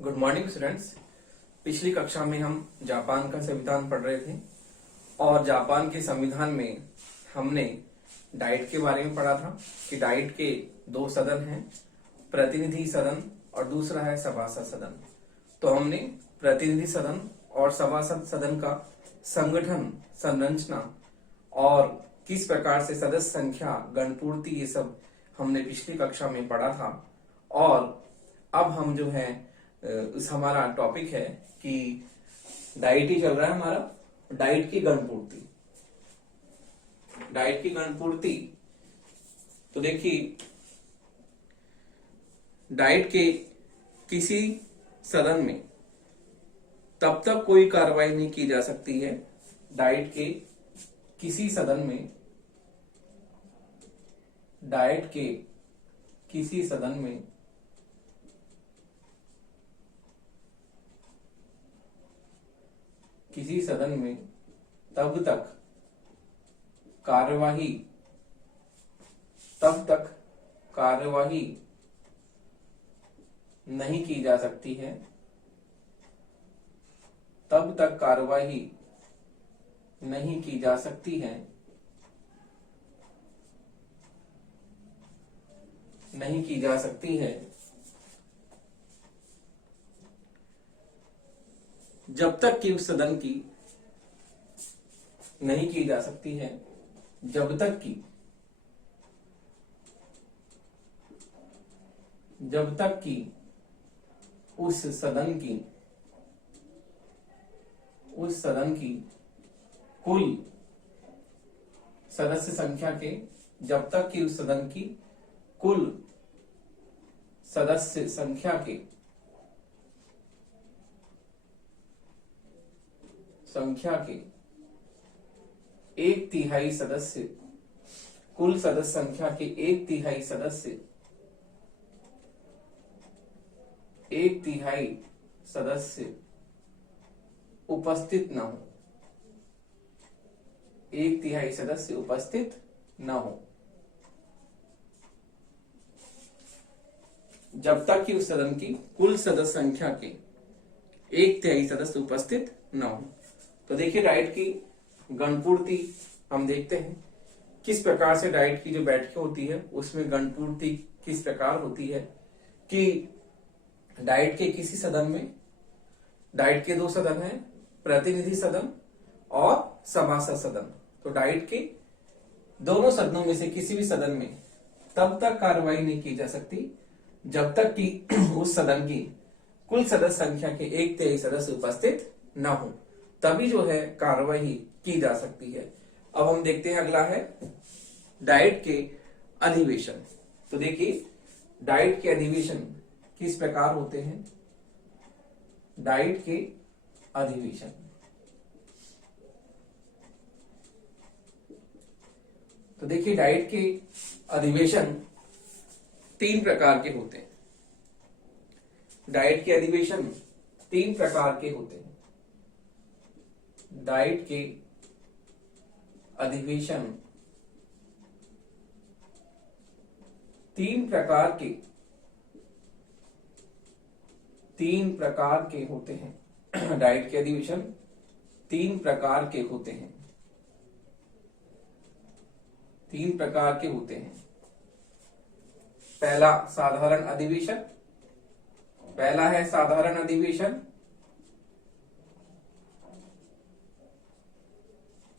Good morning students. पिछली कक्षा में हम जापान का संविधान पढ़ रहे थे और जापान के संविधान में हमने डाइट के बारे में पढ़ा था कि डाइट के दो सदन हैं, प्रतिनिधि सदन और दूसरा है सभासद सदन। तो हमने प्रतिनिधि सदन और सभासद सदन का संगठन, संरचना और किस प्रकार से सदस्य संख्या, गणपूर्ति, ये सब हमने पिछली कक्षा में पढ़ा था। और अब हम जो है हमारा टॉपिक है कि डाइट ही चल रहा है हमारा, डाइट की गणपूर्ति। डाइट की गणपूर्ति, तो देखिए डाइट के किसी सदन में तब तक कोई कार्रवाई नहीं की जा सकती है, डाइट के किसी सदन में, डाइट के किसी सदन में तब तक कार्यवाही नहीं की जा सकती है, तब तक कार्यवाही नहीं की जा सकती है, नहीं की जा सकती है जब तक कि उस सदन की नहीं की जा सकती है, जब तक कि उस सदन की कुल सदस्य संख्या के, जब तक कि उस सदन की कुल सदस्य संख्या के एक तिहाई सदस्य, कुल सदस्य संख्या के एक तिहाई सदस्य उपस्थित न हो, एक तिहाई सदस्य उपस्थित न हो, जब तक कि उस सदन की कुल सदस्य संख्या के एक तिहाई सदस्य उपस्थित न हो। तो देखिए डाइट की गणपूर्ति हम देखते हैं किस प्रकार से डाइट की जो बैठकें होती है उसमें गणपूर्ति किस प्रकार होती है कि डाइट के किसी सदन में, डाइट के दो सदन हैं, प्रतिनिधि सदन और सभासद सदन। तो डाइट के दोनों सदनों में से किसी भी सदन में तब तक कार्रवाई नहीं की जा सकती जब तक कि उस सदन की कुल सदस्य संख्या के एक तिहाई सदस्य उपस्थित न हो, तभी जो है कार्रवाई की जा सकती है। अब हम देखते हैं, अगला है डाइट के अधिवेशन। तो देखिए डाइट के अधिवेशन किस प्रकार होते हैं। डाइट के अधिवेशन, तो देखिए डाइट के अधिवेशन तीन प्रकार के होते हैं। डाइट के अधिवेशन तीन प्रकार के होते हैं। डाइट के अधिवेशन तीन प्रकार के होते हैं। डाइट के अधिवेशन तीन प्रकार के होते हैं। पहला साधारण अधिवेशन, पहला है साधारण अधिवेशन,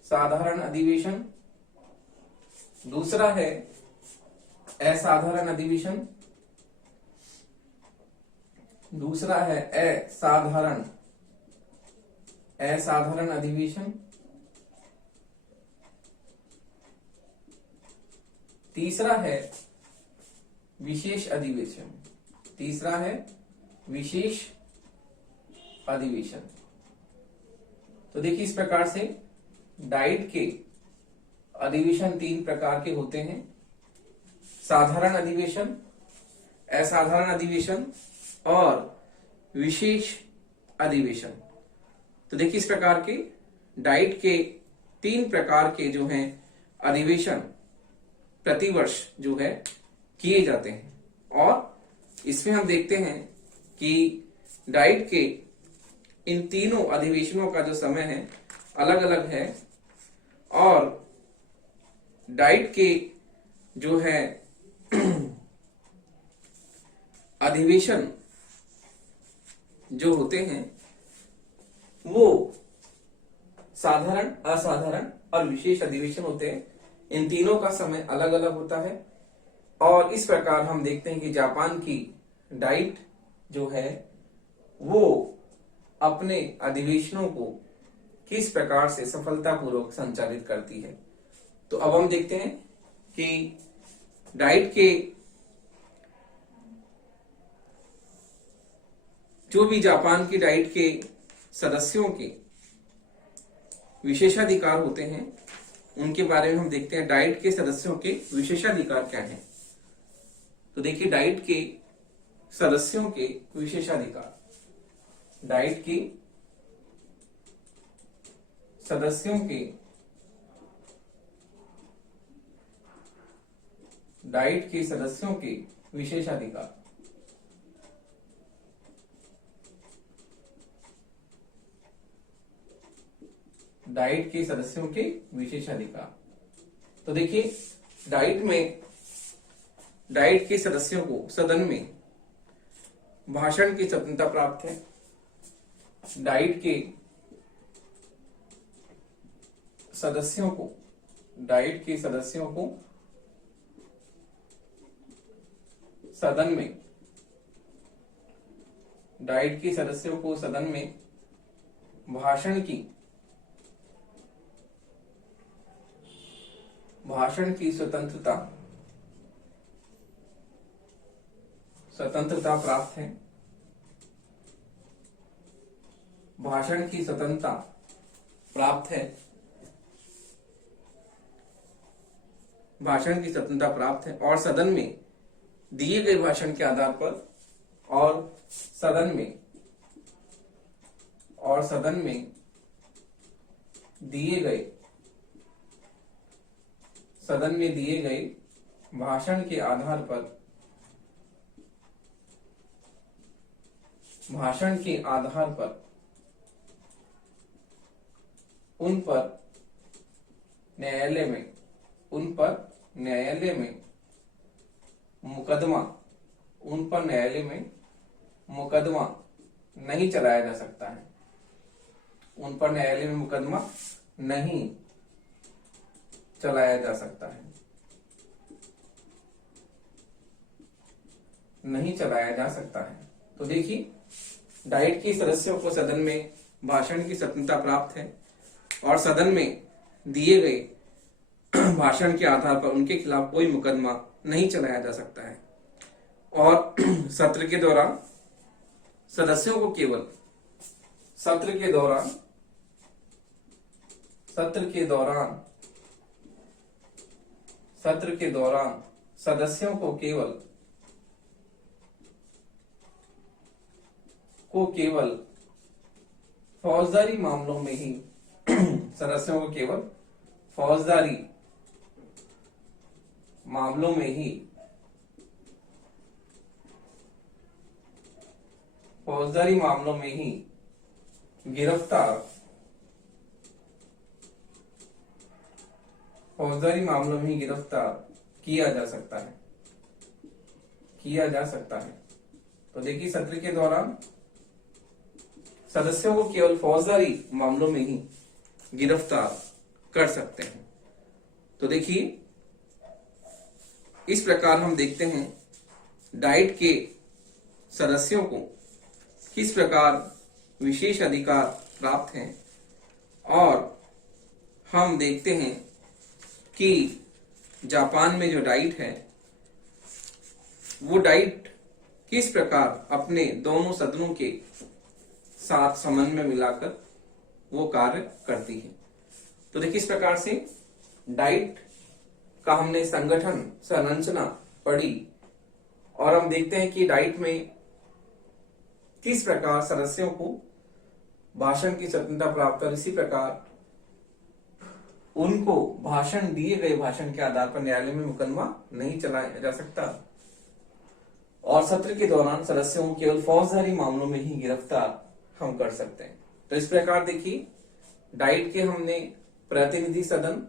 साधारण अधिवेशन। दूसरा है असाधारण अधिवेशन, दूसरा है असाधारण अधिवेशन। तीसरा है विशेष अधिवेशन, तीसरा है विशेष अधिवेशन। तो देखिए इस प्रकार से डाइट के अधिवेशन तीन प्रकार के होते हैं। साधारण अधिवेशन, असाधारण अधिवेशन और विशेष अधिवेशन। तो देखिए इस प्रकार के डाइट के तीन प्रकार के जो हैं अधिवेशन प्रतिवर्ष जो है किए जाते हैं। और इसमें हम देखते हैं कि डाइट के इन तीनों अधिवेशनों का जो समय है अलग अलग है, और डाइट के जो है अधिवेशन जो होते हैं वो साधारण, असाधारण और विशेष अधिवेशन होते हैं। इन तीनों का समय अलग अलग होता है, और इस प्रकार हम देखते हैं कि जापान की डाइट जो है वो अपने अधिवेशनों को किस प्रकार से सफलतापूर्वक संचालित करती है। तो अब हम देखते हैं कि डाइट के जो भी जापान की डाइट के सदस्यों के विशेषाधिकार होते हैं उनके बारे में हम देखते हैं। डाइट के सदस्यों के विशेषाधिकार क्या हैं? तो देखिए, डाइट के सदस्यों के विशेषाधिकार, डाइट के सदस्यों के विशेषाधिकार। डाइट के सदस्यों के विशेषाधिकार। तो देखिए, डाइट के सदस्यों को सदन में भाषण की स्वतंत्रता प्राप्त है। डाइट के सदस्यों को सदन में भाषण की स्वतंत्रता प्राप्त है। भाषण की स्वतंत्रता प्राप्त है और सदन में दिए गए भाषण के आधार पर और सदन में दिए गए भाषण के आधार पर उन पर न्यायालय में मुकदमा नहीं चलाया जा सकता है। उन पर न्यायालय में मुकदमा नहीं चलाया जा सकता है। तो देखिए, डाइट के सदस्यों को सदन में भाषण की स्वतंत्रता प्राप्त है और सदन में दिए गए भाषण के आधार पर उनके खिलाफ कोई मुकदमा नहीं चलाया जा सकता है। और सत्र के दौरान सदस्यों को केवल सत्र के दौरान सदस्यों को केवल फौजदारी मामलों में ही सदस्यों को केवल फौजदारी मामलों में ही गिरफ्तार किया जा सकता है। तो देखिए, सत्र के दौरान सदस्यों को केवल फौजदारी मामलों में ही गिरफ्तार कर सकते हैं। तो देखिए, इस प्रकार हम देखते हैं डाइट के सदस्यों को किस प्रकार विशेष अधिकार प्राप्त हैं, और हम देखते हैं कि जापान में जो डाइट है वो डाइट किस प्रकार अपने दोनों सदनों के साथ समन्वय मिलाकर वो कार्य करती है। तो देखिए, इस प्रकार से डाइट का हमने संगठन संरचना पढ़ी, और हम देखते हैं कि डाइट में किस प्रकार सदस्यों को भाषण की स्वतंत्रता प्राप्त है। इसी प्रकार उनको दिए गए भाषण के आधार पर न्यायालय में मुकदमा नहीं चलाया जा सकता। और सत्र के दौरान सदस्यों को केवल फौजदारी मामलों में ही गिरफ्तार हम कर सकते हैं। तो इस प्रकार देखिए डाइट के हमने प्रतिनिधि सदन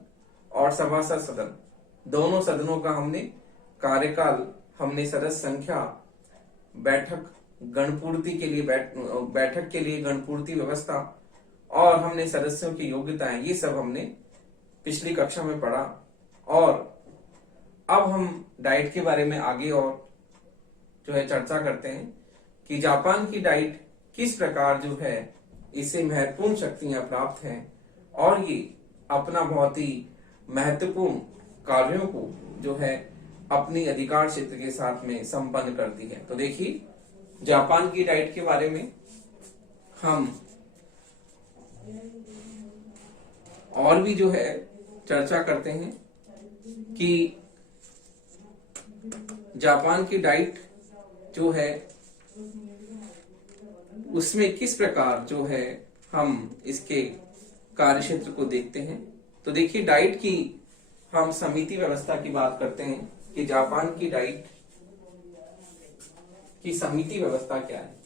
और सभासद सदन दोनों सदनों का हमने कार्यकाल, हमने सदस्य संख्या, बैठक गणपूर्ति के लिए बैठक के लिए गणपूर्ति व्यवस्था और हमने सदस्यों की योग्यताएं, ये सब हमने पिछली कक्षा में पढ़ा। और अब हम डाइट के बारे में आगे और जो है चर्चा करते हैं कि जापान की डाइट किस प्रकार जो है इसे महत्वपूर्ण शक्तियां प्राप्त हैं और ये अपना बहुत ही महत्वपूर्ण कार्यों को जो है अपनी अधिकार क्षेत्र के साथ में संपन्न करती है। तो देखिए जापान की डाइट के बारे में हम और भी जो है चर्चा करते हैं कि जापान की डाइट जो है उसमें किस प्रकार जो है हम इसके कार्यक्षेत्र को देखते हैं। तो देखिए डाइट की हम समिति व्यवस्था की बात करते हैं कि जापान की डाइट की समिति व्यवस्था क्या है।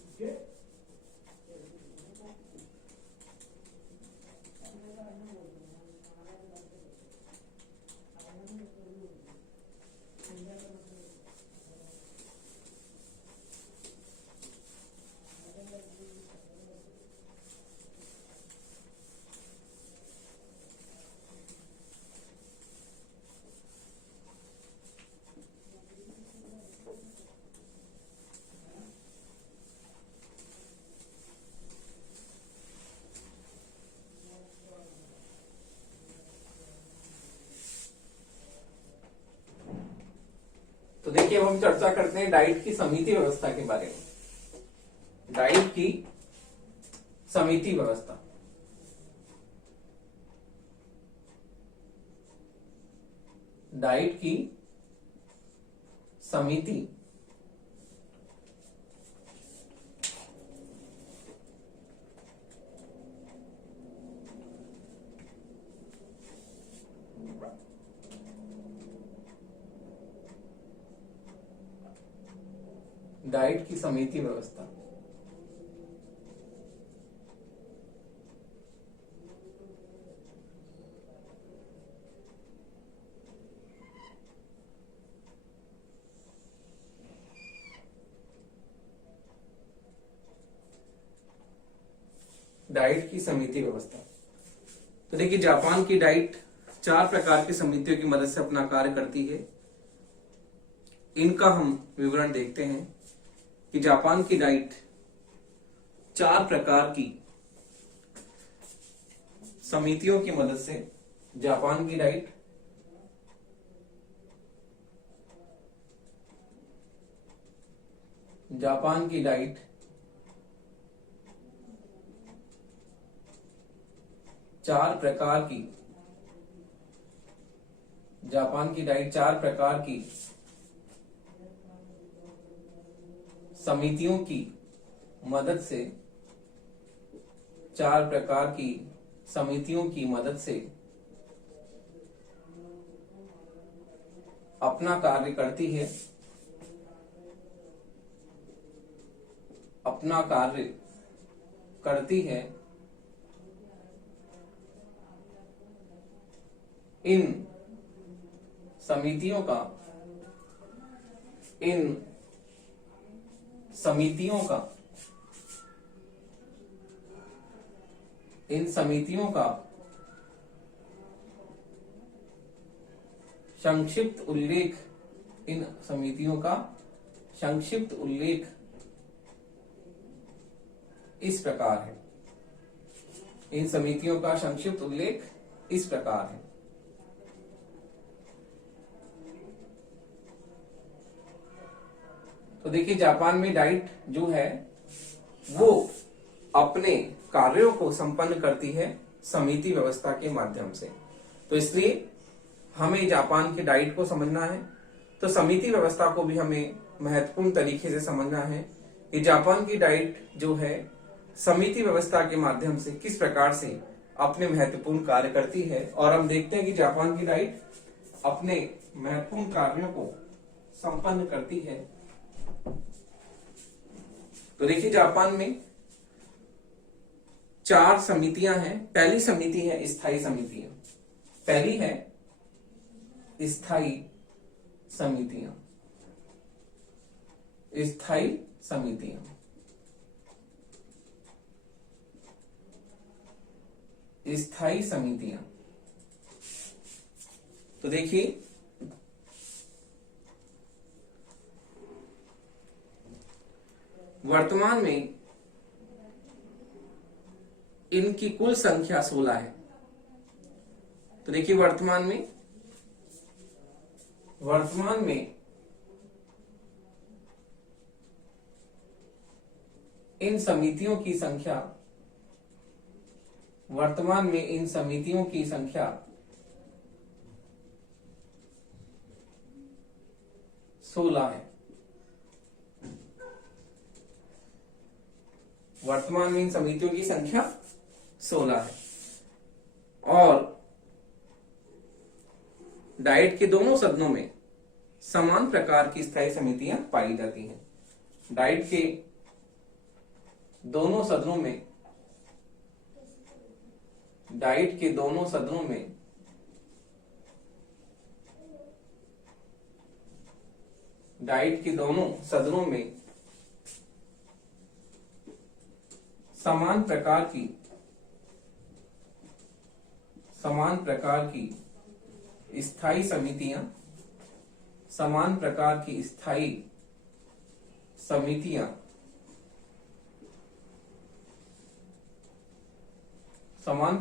तो देखिए अब हम चर्चा करते हैं डाइट की समिति व्यवस्था के बारे में। डाइट की समिति व्यवस्था, डाइट की समिति डाइट की समिति व्यवस्था डाइट की समिति व्यवस्था। तो देखिए जापान की डाइट 4 प्रकार की समितियों की मदद से अपना कार्य करती है। इनका हम विवरण देखते हैं कि जापान की डाइट 4 प्रकार की समितियों की मदद से जापान की डाइट चार प्रकार की समितियों की मदद से 4 प्रकार की समितियों की मदद से अपना कार्य करती है, इन समितियों का संक्षिप्त उल्लेख इस प्रकार है। इन समितियों का संक्षिप्त उल्लेख इस प्रकार है। तो देखिए जापान में डाइट जो है वो अपने कार्यों को संपन्न करती है समिति व्यवस्था के माध्यम से। तो इसलिए हमें जापान के डाइट को समझना है, तो समिति व्यवस्था को भी हमें महत्वपूर्ण तरीके से समझना है कि जापान की डाइट जो है समिति व्यवस्था के माध्यम से किस प्रकार से अपने महत्वपूर्ण कार्य करती है। और हम देखते हैं कि जापान की डाइट अपने महत्वपूर्ण कार्यों को संपन्न करती है तो देखिए जापान में 4 समितियां हैं। पहली समिति है स्थायी समितियां। पहली है स्थायी समितियां। स्थायी समितियां। स्थायी समितियां। तो देखिए वर्तमान में इनकी कुल संख्या 16 है। तो देखिए वर्तमान में इन समितियों की संख्या 16 है। वर्तमान में इन समितियों की संख्या 16 है और डाइट के दोनों सदनों में समान प्रकार की स्थायी समितियां पाई जाती हैं। डाइट के दोनों सदनों में समान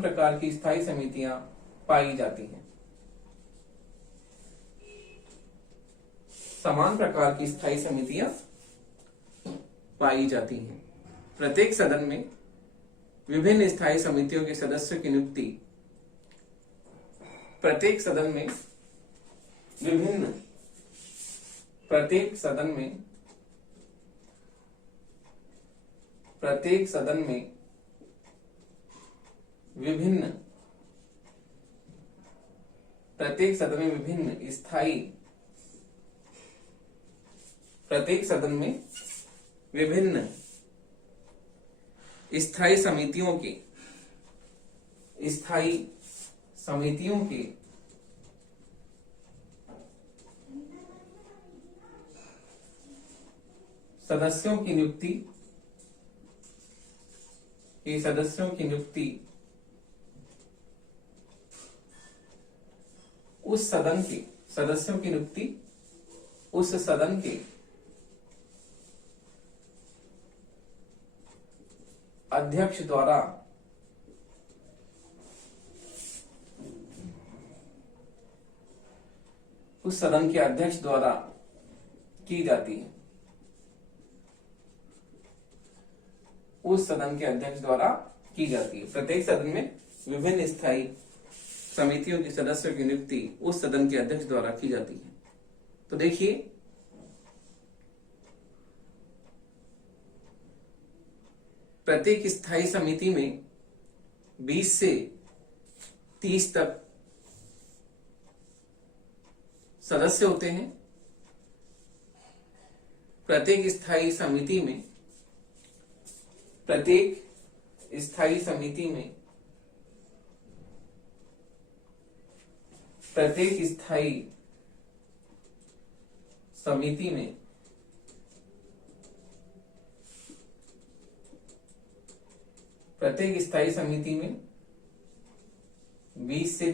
प्रकार की स्थायी समितियां पाई जाती हैं। समान प्रकार की स्थायी समितियां पाई जाती हैं। प्रत्येक सदन में विभिन्न स्थायी समितियों के सदस्यों की नियुक्ति प्रत्येक सदन में विभिन्न स्थायी समितियों के सदस्यों की नियुक्ति उस सदन के अध्यक्ष द्वारा की जाती है। प्रत्येक सदन में विभिन्न स्थायी समितियों के सदस्यों की नियुक्ति उस सदन के अध्यक्ष द्वारा की जाती है। तो देखिए प्रत्येक स्थायी समिति में 20 से 30 तक सदस्य होते हैं। प्रत्येक स्थायी समिति में 20 से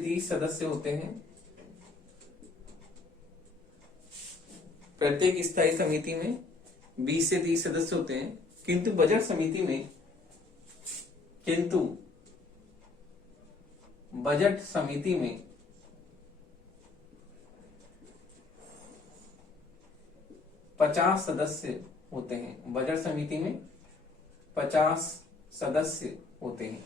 30 सदस्य होते हैं। प्रत्येक स्थायी समिति में 20 से 30 सदस्य होते हैं, किंतु बजट समिति में 50 सदस्य होते हैं। बजट समिति में 50 सदस्य होते हैं।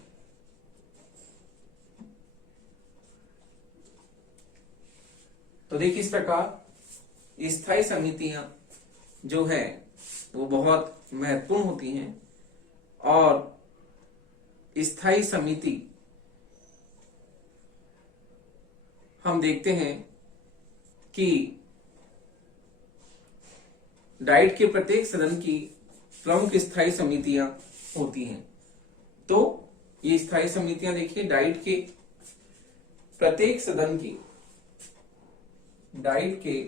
तो देखिए इस प्रकार स्थायी समितियां जो है वो बहुत महत्वपूर्ण होती हैं और स्थायी समिति हम देखते हैं कि डाइट के प्रत्येक सदन की प्रमुख स्थायी समितियां होती हैं। तो ये स्थायी समितियां देखिए, डाइट के प्रत्येक सदन की, डाइट के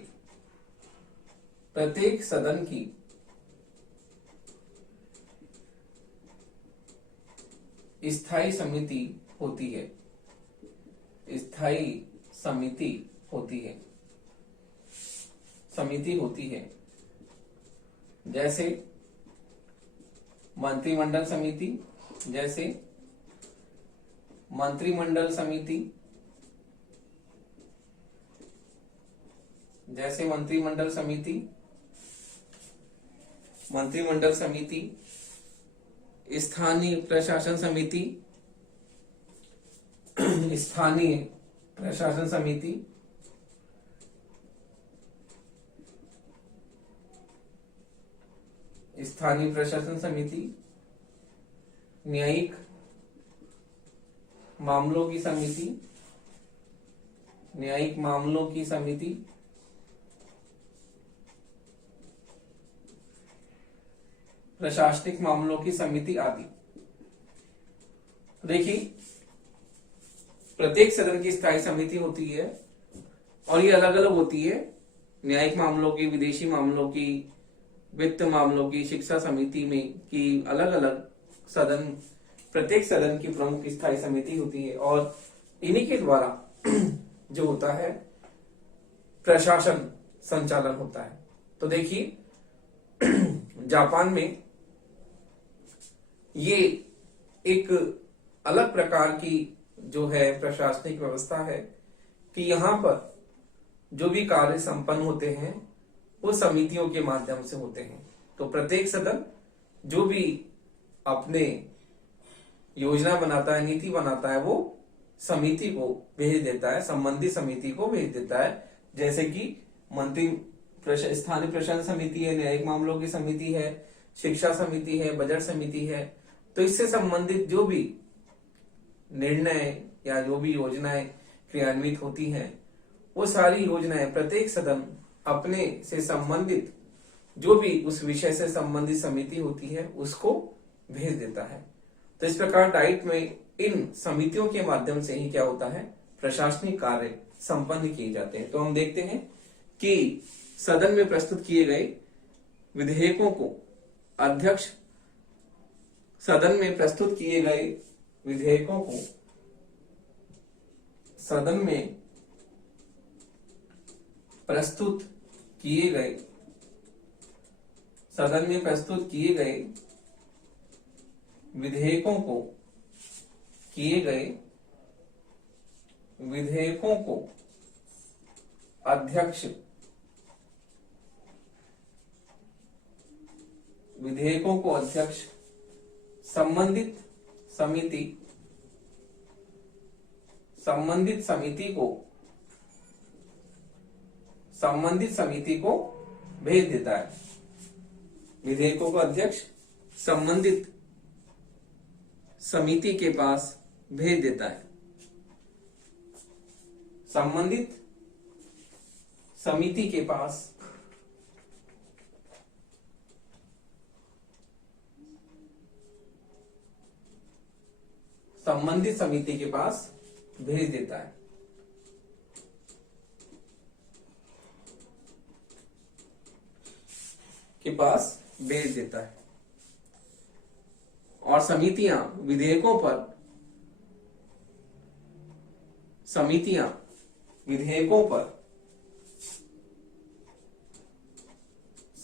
प्रत्येक सदन की स्थायी समिति होती है, स्थायी समिति होती है, समिति होती है। जैसे मंत्रिमंडल समिति, जैसे मंत्रिमंडल समिति, जैसे मंत्रिमंडल समिति, मंत्रिमंडल समिति, स्थानीय प्रशासन समिति, स्थानीय प्रशासन समिति, स्थानीय प्रशासन समिति, न्यायिक मामलों की समिति, न्यायिक मामलों की समिति, प्रशासनिक मामलों की समिति आदि। देखिए, प्रत्येक सदन की स्थायी समिति होती है और ये अलग अलग होती है। न्यायिक मामलों की, विदेशी मामलों की, वित्त मामलों की, शिक्षा समिति में की अलग अलग सदन, प्रत्येक सदन की प्रमुख स्थायी समिति होती है और इन्हीं के द्वारा जो होता है प्रशासन संचालन होता है। तो देखिए, जापान में ये एक अलग प्रकार की जो है प्रशासनिक व्यवस्था है कि यहाँ पर जो भी कार्य संपन्न होते हैं वो समितियों के माध्यम से होते हैं। तो प्रत्येक सदन जो भी अपने योजना बनाता है, नीति बनाता है, वो समिति को भेज देता है, संबंधित समिति को भेज देता है। जैसे कि स्थानीय प्रशासन समिति है, न्यायिक मामलों की समिति है, शिक्षा समिति है, बजट समिति है। तो इससे संबंधित जो भी निर्णय या जो भी योजनाएं क्रियान्वित होती हैं, वो सारी योजनाएं प्रत्येक सदन अपने से संबंधित जो भी उस विषय से संबंधित समिति होती है उसको भेज देता है। तो इस प्रकार डाइट में इन समितियों के माध्यम से ही क्या होता है, प्रशासनिक कार्य संपन्न किए जाते हैं। तो हम देखते हैं कि सदन में प्रस्तुत किए गए विधेयकों को अध्यक्ष, सदन में प्रस्तुत किए गए विधेयकों को सदन में प्रस्तुत किए गए, सदन में प्रस्तुत किए गए विधेयकों को, किए गए विधेयकों को अध्यक्ष, विधेयकों को अध्यक्ष, संबंधित समिति, संबंधित समिति को, संबंधित समिति को भेज देता है। विधेयकों का अध्यक्ष संबंधित समिति के पास भेज देता है, संबंधित समिति के पास संबंधित समिति के पास भेज देता है। के पास भेज देता है और समितियां विधेयकों पर, समितियां विधेयकों पर,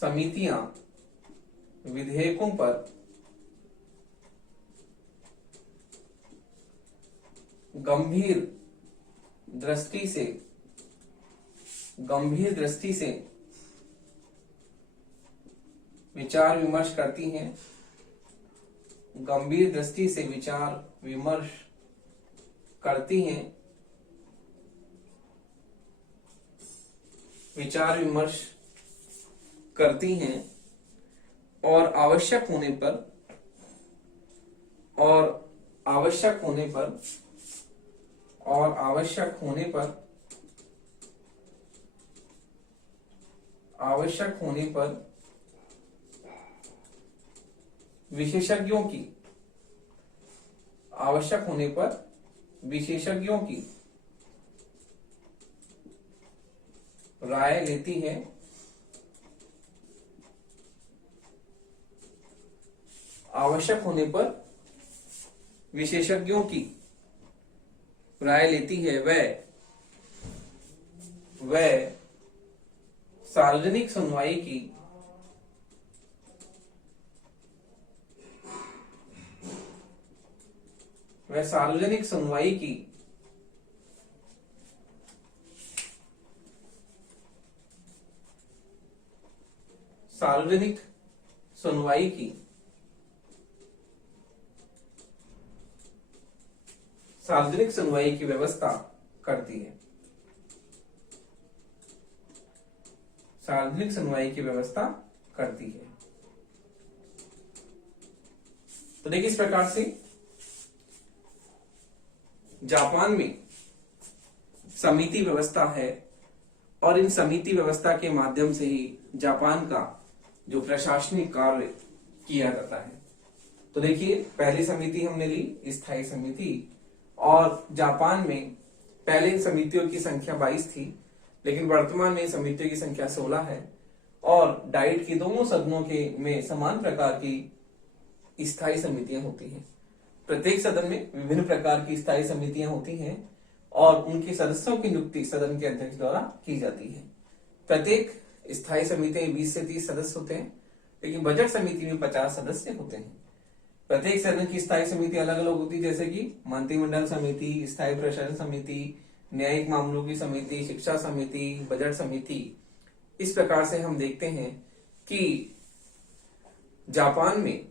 समितियां विधेयकों पर गंभीर दृष्टि से, गंभीर दृष्टि से विचार विमर्श करती हैं, गंभीर दृष्टि से विचार विमर्श करती हैं, विचार विमर्श करती हैं और आवश्यक होने पर, और आवश्यक होने पर, और आवश्यक होने पर आवश्यक होने पर विशेषज्ञों की आवश्यक होने पर विशेषज्ञों की राय लेती है। आवश्यक होने पर विशेषज्ञों की राय लेती है। वह सार्वजनिक सुनवाई की वह सार्वजनिक सुनवाई की सार्वजनिक सुनवाई की सार्वजनिक सुनवाई की व्यवस्था करती है। सार्वजनिक सुनवाई की व्यवस्था करती है। तो देखिए, इस प्रकार से जापान में समिति व्यवस्था है और इन समिति व्यवस्था के माध्यम से ही जापान का जो प्रशासनिक कार्य किया जाता है। तो देखिए, पहली समिति हमने ली स्थायी समिति, और जापान में पहले इन समितियों की संख्या 22 थी, लेकिन वर्तमान में समितियों की संख्या 16 है और डाइट की दोनों सदनों के में समान प्रकार की स्थायी समितियां होती हैं। प्रत्येक सदन में विभिन्न प्रकार की स्थायी समितियां होती हैं और उनके सदस्यों की नियुक्ति सदन के अध्यक्ष द्वारा की जाती है। प्रत्येक स्थायी समिति में 20 से 30 सदस्य होते हैं, लेकिन बजट समिति में 50 सदस्य होते हैं। प्रत्येक सदन की स्थायी समिति अलग अलग होती है, जैसे कि मंत्रिमंडल समिति, स्थायी प्रशासन समिति, न्यायिक मामलों की समिति, शिक्षा समिति, बजट समिति। इस प्रकार से हम देखते हैं कि जापान में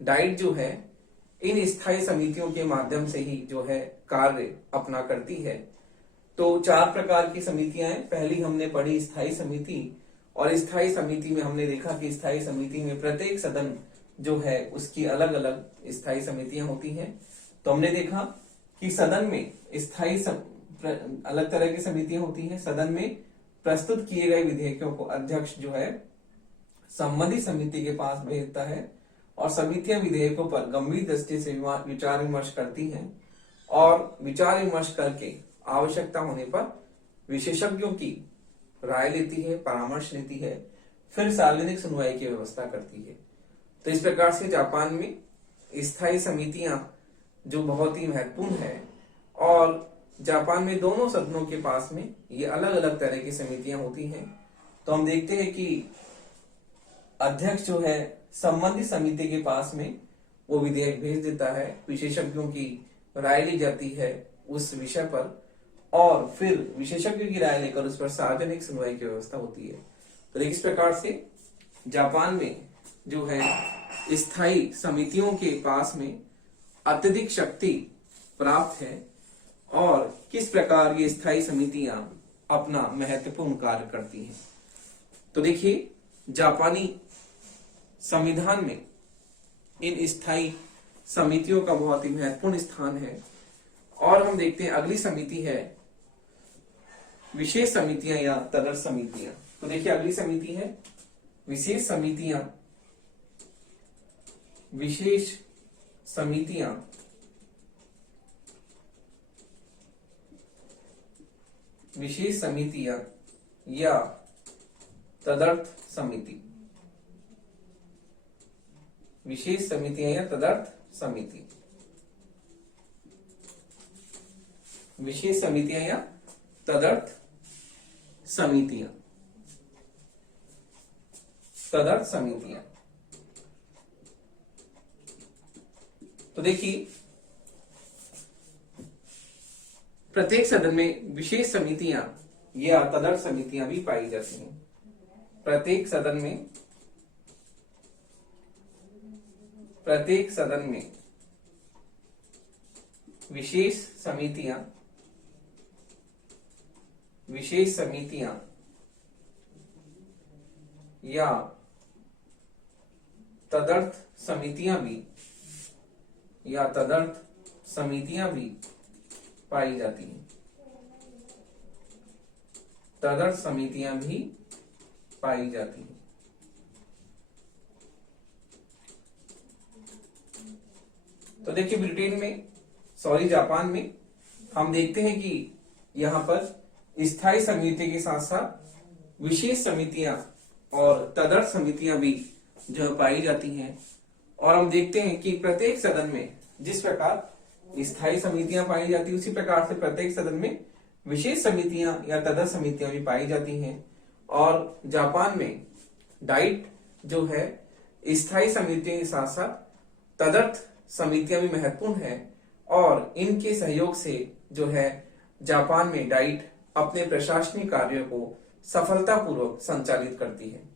डाइट जो है इन स्थायी समितियों के माध्यम से ही जो है कार्य अपना करती है। तो 4 प्रकार की समितियां हैं। पहली हमने पढ़ी स्थायी समिति, और स्थायी समिति में हमने देखा कि स्थायी समिति में प्रत्येक सदन जो है उसकी अलग अलग स्थायी समितियां होती हैं। तो हमने देखा कि सदन में अलग तरह की समितियां होती हैं। सदन में प्रस्तुत किए गए विधेयकों को अध्यक्ष जो है संबंधित समिति के पास भेजता है और समितियां विधेयकों पर गंभीर दृष्टि से विचार विमर्श करती हैं और विचार विमर्श करके आवश्यकता होने पर विशेषज्ञों की राय लेती है, परामर्श लेती है, फिर सार्वजनिक सुनवाई की व्यवस्था करती है। तो इस प्रकार से जापान में स्थायी समितियां जो बहुत ही महत्वपूर्ण है, और जापान में दोनों सदनों के पास में ये अलग अलग तरह की समितियां होती हैं। तो हम देखते हैं कि अध्यक्ष जो है संबंधित समिति के पास में वो विधेयक भेज देता है, विशेषज्ञों की राय ली जाती है उस विषय पर, और फिर विशेषज्ञों की राय लेकर उस पर सार्वजनिक सुनवाई की व्यवस्था होती है। तो इस प्रकार से जापान में जो है स्थायी समितियों के पास में अत्यधिक शक्ति प्राप्त है और किस प्रकार ये स्थायी समितियां अपना महत्वपूर्ण कार्य करती हैं। तो देखिए, जापानी संविधान में इन स्थायी समितियों का बहुत ही महत्वपूर्ण स्थान है। और हम देखते हैं अगली समिति है विशेष समितियां या तदर्थ समितियां। तो देखिए, अगली समिति है विशेष समितियां। विशेष समितियां विशेष समितियां या तदर्थ समिति। विशेष समितियां या तदर्थ समिति। विशेष समितियां या तदर्थ समितियां। तदर्थ समितियां। तो देखिए, प्रत्येक सदन में विशेष समितियां या तदर्थ समितियां भी पाई जाती हैं। प्रत्येक सदन में विशेष समितियां या तदर्थ समितियां भी पाई जाती हैं। तदर्थ समितियां भी पाई जाती है। तो देखिए जापान में हम देखते हैं कि यहाँ पर स्थायी समिति के साथ साथ विशेष समितियां और तदर्थ समितियां भी जो है पाई जाती हैं। और हम देखते हैं कि प्रत्येक सदन में जिस प्रकार स्थायी समितियां पाई जाती है, उसी प्रकार से प्रत्येक सदन में विशेष समितियां या तदर्थ समितियां भी पाई जाती हैं। और जापान में डाइट जो है स्थायी समितियों के साथ साथ तदर्थ समितियां भी महत्वपूर्ण है, और इनके सहयोग से जो है जापान में डाइट अपने प्रशासनिक कार्यों को सफलतापूर्वक संचालित करती है।